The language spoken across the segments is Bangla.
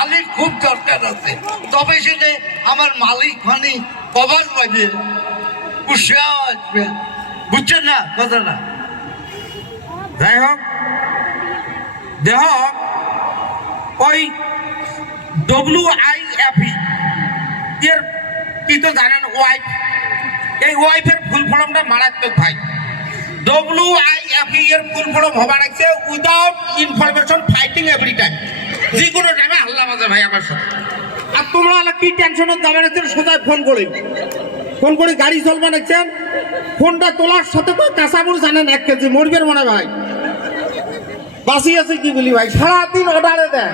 গালির খুব দরকার আছে, তবে সেটা আমার মালিক মানে কবার পাবে, কুশিয়াও আসবে, বুঝছেন না কথাটা? যাই হোক, দেহ ওই WIFE এর কি তো জানেন, ওয়াইফ, এই ওয়াইফের ফুল ফর্মটা মারাত্মক ভাই। WIFE এর ফুল ফর্ম হবার আছে without information fighting every time, যে কোনো টাইমে হাল্লা বাজে ভাই আমার সাথে। আর তোমরা কি টেনশনের যাবেন, সোজায় ফোন করে গাড়ি চলবে নাকছেন, ফোনটা তোলার সাথে করে কাঁচামুড় জানেন 1 কেজি মরবের মনে ভাই, বাসি আছে কি বলি ভাই, সারাদিন অর্ডারে দেয়।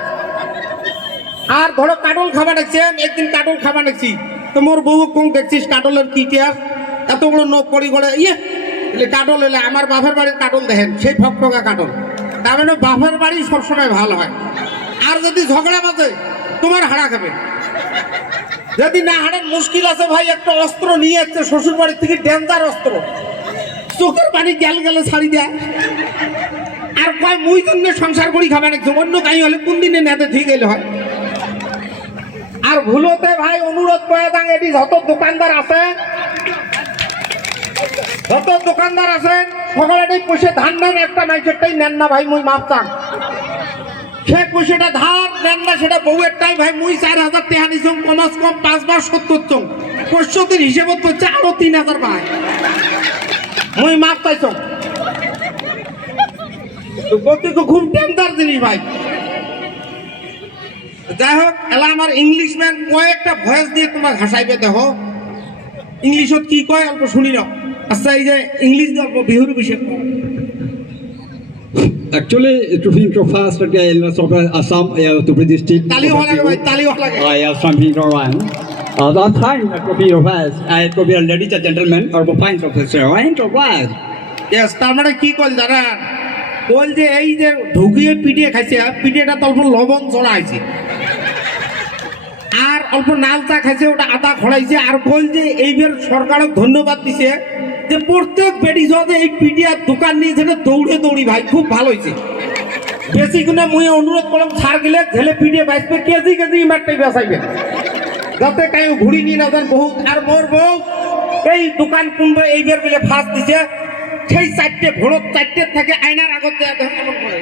আর ধরো কাটল খাবার দেখছেন, একদিন কাটল খাবার দেখছি, তো মোর বউ কোন দেখছিস কাটলের কি টিয়ার এত বড় নখ করি করে, কাটল এলে আমার বাপের বাড়ির কাটল দেখেন, সেই ফকফকা কাটল, তার মানে বাপের বাড়ি সবসময় ভালো হয়। আর যদি ঝগড়া বাজে তোমার হাড়া খাবে, যদি না হাড়ের মুশকিল আছে ভাই, একটা অস্ত্র নিয়ে যাচ্ছে শ্বশুর বাড়ির থেকে, ডেঞ্জার অস্ত্র, চোখের পানি গেলে ছাড়ি দেয়। আর কয় মুই জন্য সংসার করি খাবে না, অন্য কাই হলে কোন দিনে নেতে ঠিক গেলে হয়। আর ভুলোতে ভাই অনুরোধ করে দাং, এটি যত দোকানদার আছে সকালে পয়সা ধান নেন, একটা মাইকেরটাই নেন না ভাই, মুই মাপ চান, সে পয়সাটা ধার নেন না, সেটা বউয়েরটাই ভাই, মুই 4000 টাকা নিছুম, কমাস কম 5 বার 70 চং, 65 হিসেবত করছে আরো 3000 ভাই, মুই মাপ চাইছ। খুব টেন্ডার জিনিস ভাই। যাই হোক, এলা আমার ইংলিশ ম্যান কয়েকটা ভয়েস দিয়ে তোমার হাসাইবে, দেখো ইংলিশত কি কয় অল্প শুনি নাও। আচ্ছা, এই যে ইংলিশ দিয়ে অল্প বিহুর বিষয়। Actually, to think of fast, Assam, to be district. তালি হওয়া লাগে ভাই, তালি হওয়া লাগে। I have something to run. That time, to be of us, I to be a ladies and gentlemen, or point of the show. I ain't of us. Yes, তার মানে কি কল জানা, কল যে এই যে ঢুকিয়ে পিটিয়ে খাইছে, পিটিয়েটা তো অল্প লবণ চড়াইছে, আর অল্প নাল চা খাইছে, ওটা আদা খড়াইছে। আর কল যে এইবার সরকারক ধন্যবাদ দিছে যে প্রত্যেক বেডি যে এই পিডিয়ার দোকান নিয়ে যেন দৌড়ি ভাই, খুব ভালো হয়েছে। বেশি কিনা মুই অনুরোধ করলাম, ছাড় গেলে ঝেলে পিডিয়ে বাইসবে, কেজি ইমারটাই বেসাইবে, যাতে কাই ঘুরি নিয়ে না যান বহুত। আর মোর বউ এই দোকান কুম্ভ এইবার বলে ফাঁস দিছে, সেই 4টে ভোরত 4টে থেকে আয়নার আগত এমন করে,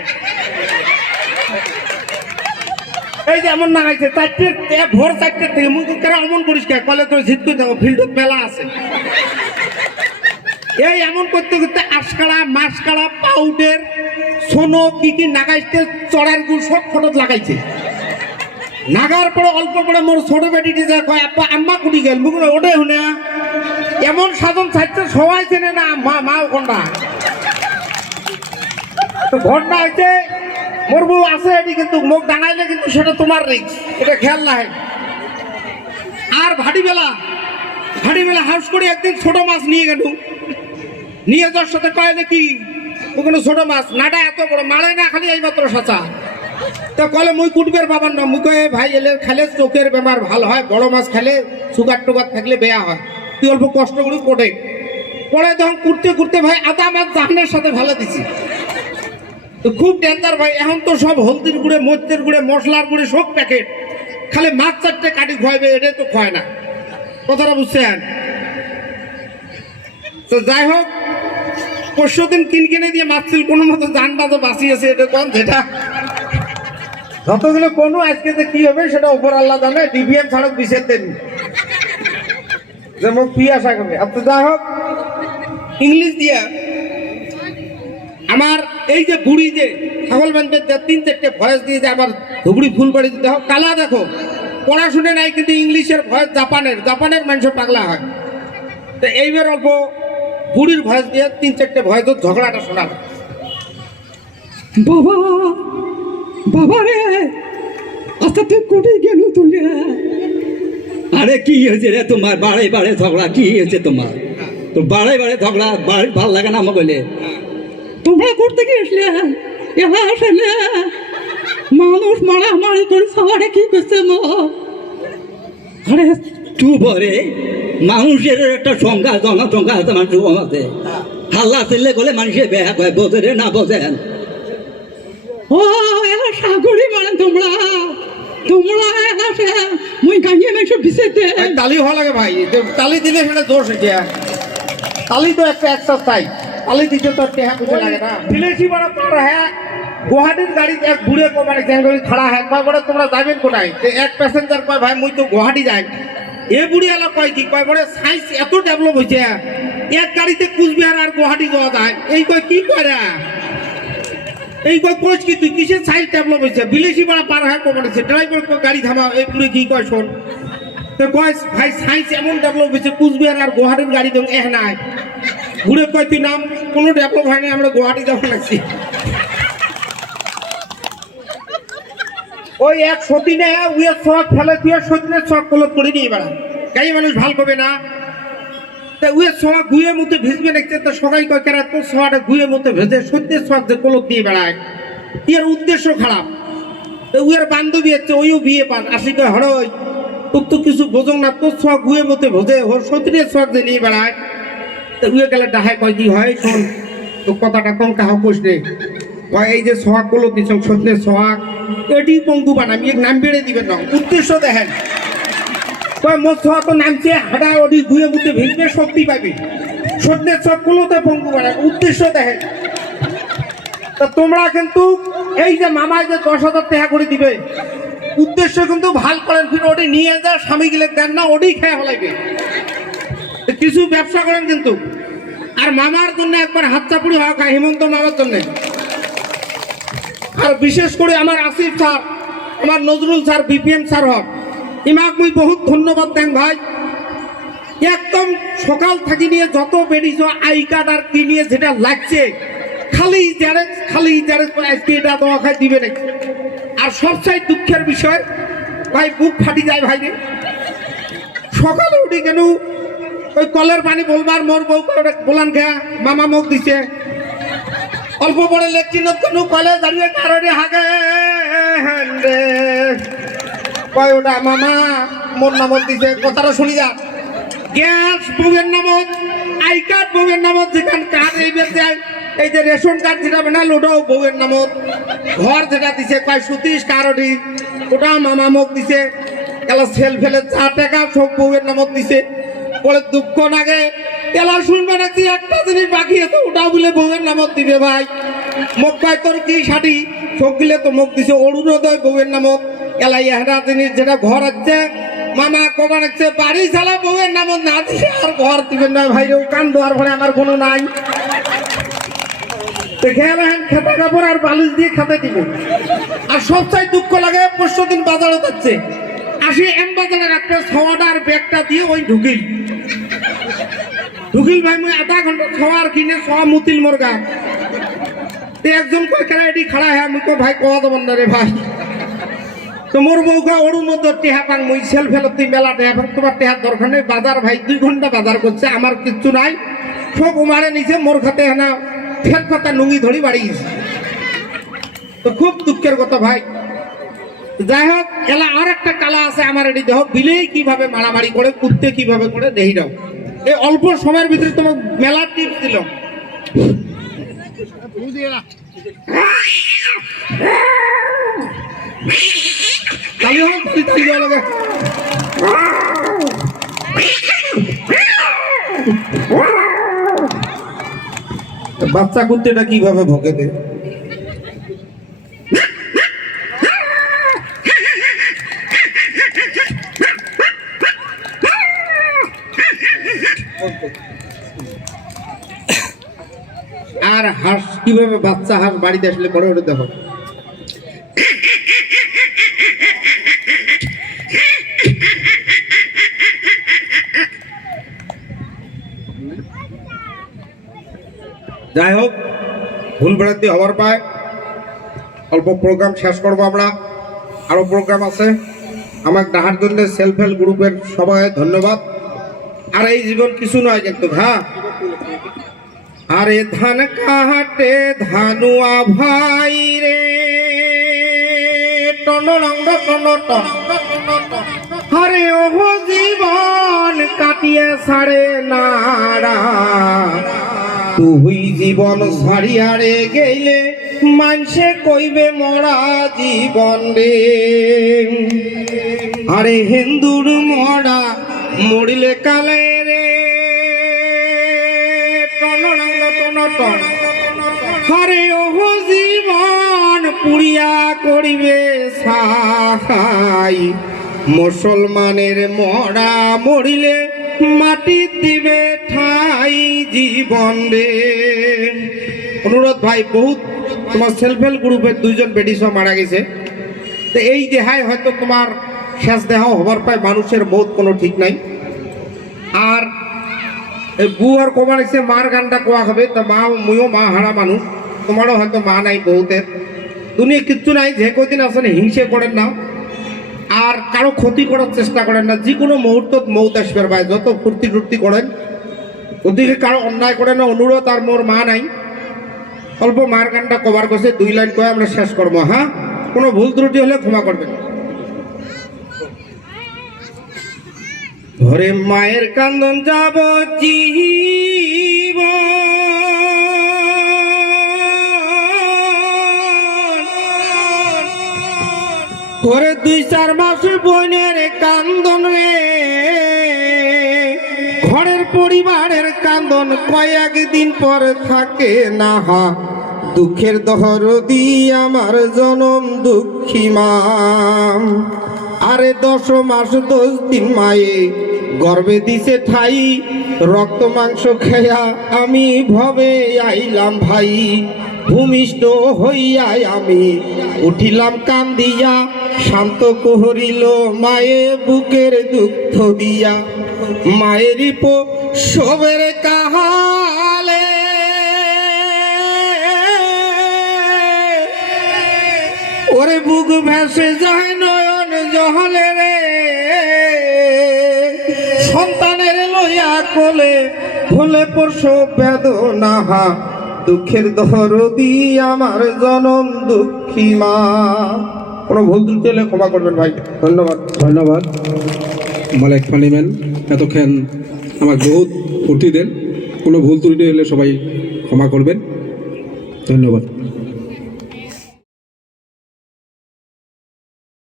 এই যে এমন নাগাইছে 4টে ভোর 4টে থেকে, মুখ কেন অমন করিস কে, কলে তোর জিত করে দেখো ফিল্ডত মেলা আছে। এই এমন করতে করতে আশকাড়া, মাসকাড়া, পাউডার, সোনো কি নাগাইতে, চড়ার গুড় সব ফটো লাগাইছে। নাগার পরে অল্প করে মোর ছোট বেটিটি যায়, কয় আপা আম্মা কুটি গেল, মুখ ওটাই শুনে এমন সাধন ছাড়তে সবাই চেনে না, মা কোনটা তো ঘটনা হয়েছে। মোর বউ আছে এটি, কিন্তু মুখ ডাঙাইলে কিন্তু সেটা তোমার রিস্ক, এটা খেয়াল নাই। আর ভাটি বেলা হাউস করে একদিন ছোট মাছ নিয়ে গেল, নিয়ে যাওয়ার সাথে কয় নাকি ওখানে ছোট মাছ নাটা এত বড় মারে না, খালি এই মাত্র সাঁচা। তো কলে মুই কুটবের বাবার না, মুখে ভাই এলে খেলে চোখের বেমার ভালো হয়, বড় মাছ খেলে সুগার টুগার থাকলে বেয়া হয়, তুই অল্প কষ্ট করে কোটে পরে তখন কুটতে ভাই আদা মাছ জাহানের সাথে ভালো দিছি। তো খুব ডেঞ্জার ভাই, এখন তো সব হলদির গুঁড়ে, মরিচের গুঁড়ে, মশলার গুঁড়ে সব প্যাকেট, খালি মাছ 4টে কাটি খোয়াবে, এটা তো খোয়ায় না, কথাটা বুঝছেন? তো যাই হোক, 500 দিন কিনে দিয়ে মাছ ছিল, কোনো মতো জানটা তো বাঁচিয়েছে, এটা কোন যেটা যতগুলো কোনো আজকে যে কি হবে সেটা উপর আল্লাহ জানে, ডিভিএম ছাড়ক বিষের দেন যে মুখ ফি আশা করবে। আপনি যাই হোক, ইংলিশ দিয়া আমার এই যে বুড়ি যে ছাগল বান্ধবে 3-4টে ভয়েস দিয়ে যে আমার ধুবড়ি ফুল বাড়ি দিতে হোক, কালা দেখো পড়াশুনে নাই, কিন্তু ইংলিশের ভয়েস জাপানের মানুষ পাগলা হয়। তো এইবার অল্প বুড়ির ভয়েস দিয়ে 3-4টে ভয়েস ঝগড়াটা শোনাল। বাবা রে, আচ্ছা তুই কোটে গেল তুলে? আরে কি হয়েছে রে তোমার, বাড়ে ঝগড়া কি হয়েছে তোমার? তো বাড়ে ঝগড়া, বাড়ি ভাল লাগে না আমাকে বলে, তোমরা করতে গিয়েছিলে এলা আসলে মানুষ মারামারি করে সবারে কি করছে মা? আরে তুই বলে মানুষের একটা সংখ্যা জনসংখ্যা আছে, মানুষ আছে, হাল্লা চিল্লে গেলে মানুষের বেহা কয়, বোঝে রে না বোঝেন? ও এরা সাগরী মানে তোমরা আসে মুই গাইয়ে মাংস বিছেতে ভাই তালি হওয়া লাগে ভাই তালি দিলে সেটা দোষ হয়েছে তালি তো একটা এক্সারসাইজ তালি দিতে তো টেহা বুঝে লাগে না বিলেসি বড় পার হ্যাঁ গুয়াহাটির গাড়ি এক ঘুরে মানে জ্যাঙ্গলি খাড়া হয় কয় বড় তোমরা যাবেন কোথায় এক প্যাসেঞ্জার কয় ভাই মুই তো গুয়াহাটি যাই এ বুড়ি এলা কয় কি কয় বড় সায়েন্স এত ডেভেলপ হয়েছে এক গাড়িতে কুচবিহার আর গুয়াহাটি যাওয়া যায় এই কয় কি করে এই কয় কোচ কি তুই কিসের সাইজ ডেভেলপ হয়েছে বিলেসি বড় পার হয় কমানেছে ড্রাইভার গাড়ি থামা এই বুড়ি কি কয় শোন তো কয় ভাই সায়েন্স এমন ডেভেলপ হয়েছে কুচবিহার আর গুয়াহাটির গাড়ি তো নাই ঘুরে কয় তুই নাম কোনো ডেভেলপ হয়নি আমরা গুয়াহাটি যাবো লাগছি ওই এক সতীনে উয়ের শখ ফেলে তুই সতীনের শখ কলপ করে নিয়ে বেড়া গাই মানুষ ভাল করবে না তা উয়ের শখ গুয়ে মতো ভেজবে দেখছে তো সবাই কয় কেরা তোর শখটা গুয়ে মতো ভেজে সত্যের শখ যে কলপ দিয়ে বেড়ায় এর উদ্দেশ্য খারাপ তো উয়ের বান্ধবী হচ্ছে ওইও বিয়ে পান আসি কয় হরই তোর তো কিছু বোঝং না তোর শখ গুয়ে মতো ভেজে ওর সতীনের শখ যে নিয়ে বেড়ায় তো উয়ে গেলে ডাহায় কয় কি হয় শোন তো কথাটা কম কাহা কোষ নেই এই যে সোহাগ গুলো দিচ্ছ সত্যের সোহাগ এটি পঙ্গু বানাবি নাম বেড়ে দিবেন না উদ্দেশ্য দেখেন মোট সোহাগ তো নামছে হাঁটায় ওটি ধুয়ে মুখে ভিজবে শক্তি পাবি সত্যের সব গুলোতে পঙ্গু বানাবে উদ্দেশ্য দেখেন তা তোমরা কিন্তু এই যে মামায় যে 10,000 টাকা করে দিবে উদ্দেশ্য কিন্তু ভাল করেন ফির ওটি নিয়ে যা স্বামী গেলে দেন না ওটি খেয়ে হলাইবে কিছু ব্যবসা করেন কিন্তু আর মামার জন্য একবার হাত চাপুরি হওয়া খায় হেমন্ত মামার জন্য আর বিশেষ করে আমার আসিফ স্যার আমার নজরুল স্যার বিপিএম স্যার হক ইমাক মুই বহুত ধন্যবাদ দেন ভাই একদম সকাল থাকি নিয়ে যত বেরিয়েছ আই কার্ড আর কি নিয়ে যেটা লাগছে খালি জেরেক্স আজকে এটা দোয়া খাই দিবে নাকি আর সবচেয়ে দুঃখের বিষয় ভাই বুক ফাটি যায় ভাই রে সকালে উঠি কেন ওই কলের পানি বলবার মোর বউ বলান খেয়া মামা মুখ দিছে অল্প বড় লেকচিনত কোনো কলে দাঁড়িয়ে কারণে হাগে কয় ওটা মামা মোর নামত দিছে কথাটা শুনি যা গ্যাস বউয়ের নামত আই কার্ড বউয়ের নামত যেখান কার্ড এই দেয় এই যে রেশন কার্ড যেটা বানাল ওটাও বউয়ের নামত ঘর যেটা দিছে কয় সুতিশ কারণে ওটাও মামা মুখ দিছে এলা সেল ফেলে 4 টাকা সব বউয়ের নামত দিছে পরে দুঃখ লাগে এলা শুনবে নাকি একটা জিনিস বাকি আছে ওটাও বলে বউয়ের নামত দিবে ভাই মুখ কয় তোর কি শাড়ি সব গিলে তো মুখ দিছে অরুণোদয় বউয়ের নামত এলা একটা জিনিস যেটা ঘর আছে মামা কবার আছে বাড়ি চালা বউয়ের নামত না দিছে আর ঘর দিবেন না ভাই ও কান দোয়ার ঘরে আমার কোনো নাই খেয়াল রাখেন খেতে কাপড় আর বালিশ দিয়ে খেতে দিব আর সবচেয়ে দুঃখ লাগে 5 দিন বাজারে যাচ্ছে আসি এম বাজারে একটা ছওয়াটা আর ব্যাগটা দিয়ে ওই ঢুকিল ভাই মুই আধা ঘন্টা খাওয়ার কিনে সব মুতিল মোরগা একজন কয় কেন এটি খাড়া হ্যাঁ মুই ভাই কওয়া দেবেন না রে ভাই তো মোর বউকা অরুণোদয় টেহা পাং মুই সেল ফেলত তুই মেলা টেহা পাং তোমার টেহার দরকার নেই বাজার ভাই 2 ঘন্টা বাজার করছে আমার কিচ্ছু নাই সব উমারে নিছে মোর খাতে না ফের পাতা নুঙ্গি ধরি বাড়ি গেছে তো খুব দুঃখের কথা ভাই যাই হোক এলা আর একটা কালা আছে আমার এটি দেহ বিলেই কিভাবে মারামারি করে কুত্তে কিভাবে করে দেহি দাও এই অল্প সময়ের ভিতরে তোমার মেলা টিপস দিল বাচ্চা কুত্তেটা কিভাবে ভোগে দেয় আর হাঁস কিভাবে বাচ্চা হাঁস বাড়িতে আসলে পরে ওটা দেখো যাই হোক ভুল ভ্রান্তি হওয়ার পায় অল্প প্রোগ্রাম শেষ করবো আমরা আরো প্রোগ্রাম আছে আমার ডাহার জন্য সেলফ হেল্প গ্রুপের সবাই ধন্যবাদ আর এই জীবন কিছু নয় কিন্তু হ্যাঁ আরে ধান কাটে ধানুয়া ভাই রে আরে ওহ জীবন কাটিয়ে সারে নারা তুই জীবন সারিয়ারে গেলে মানুষে কইবে মরা জীবন রে আরে হিন্দুর মরা মরিলে কালে রে টনরঙ্গ টনটন আরে ওহ জীবন পুড়িয়া করিবে সাহাই মুসলমানের মরা মরিলে মাটি দিবে ঠাই জীবন রে। অনুরোধ ভাই, বহুত তোমার সেলফ হেল্প গ্রুপের 2 জন বেডিস মারা গেছে, তো এই দেহায় হয়তো তোমার শেষ দেহ হবার পায়, মানুষের বহুত কোনো ঠিক নাই। আর এই বউ আর কবার এসে মার গানটা কোয়া হবে, তা মা মুইও মা হারা মানুষ, তোমারও হয়তো মা নাই বহুতের, দুনিয়া কিচ্ছু নাই। যে কদিন আসলে হিংসে করেন না আর কারো ক্ষতি করার চেষ্টা করেন না, যে কোনো মুহূর্তত মৌত আসবার ভাই, যত ফুর্তি টুর্তি করেন ওদিকে কারো অন্যায় করেন না। অনুরোধ, আর মোর মা নাই, অল্প মার গানটা কভার করছে, 2 লাইন কয়ে আমরা শেষ করবো। হ্যাঁ, কোনো ভুল ত্রুটি হলে ক্ষমা করবেন। ঘরে মায়ের কান্দন যাব জীব ঘরে 2-4 মাস বোনের কান্দন রে, ঘরের পরিবারের কান্দন কয়েকদিন পর থাকে না হা, দুঃখের দহরদি আমার জনম দুঃখী মাম। আরে 10 মাস 10 দিন মায়ে গর্বে দিছে ঠাই, রক্ত মাংস খেয়া আমি ভবে আইলাম ভাই, ভূমিষ্ঠ হইয়া আমি উঠিলাম কান্দিয়া, শান্ত করিল মায়ে বুকের দুঃখ দিয়া, মায়েরই সবের কাহালে ওরে বুক ভেসে যায় নয়ন জহলে রে, সন্তানের লইয়া কোলে ভুলে প্রসব বেদনা, দুঃখের দহরদি আমার জনম দুঃখী মা। কোনো ভুল ত্রুটি হলে ক্ষমা করবেন ভাই, ধন্যবাদ। ধন্যবাদ মালিক ফানিম্যান, এতক্ষণ আমার বহুত ফুর্তি দেন, কোনো ভুল ত্রুটি হলে সবাই ক্ষমা করবেন, ধন্যবাদ।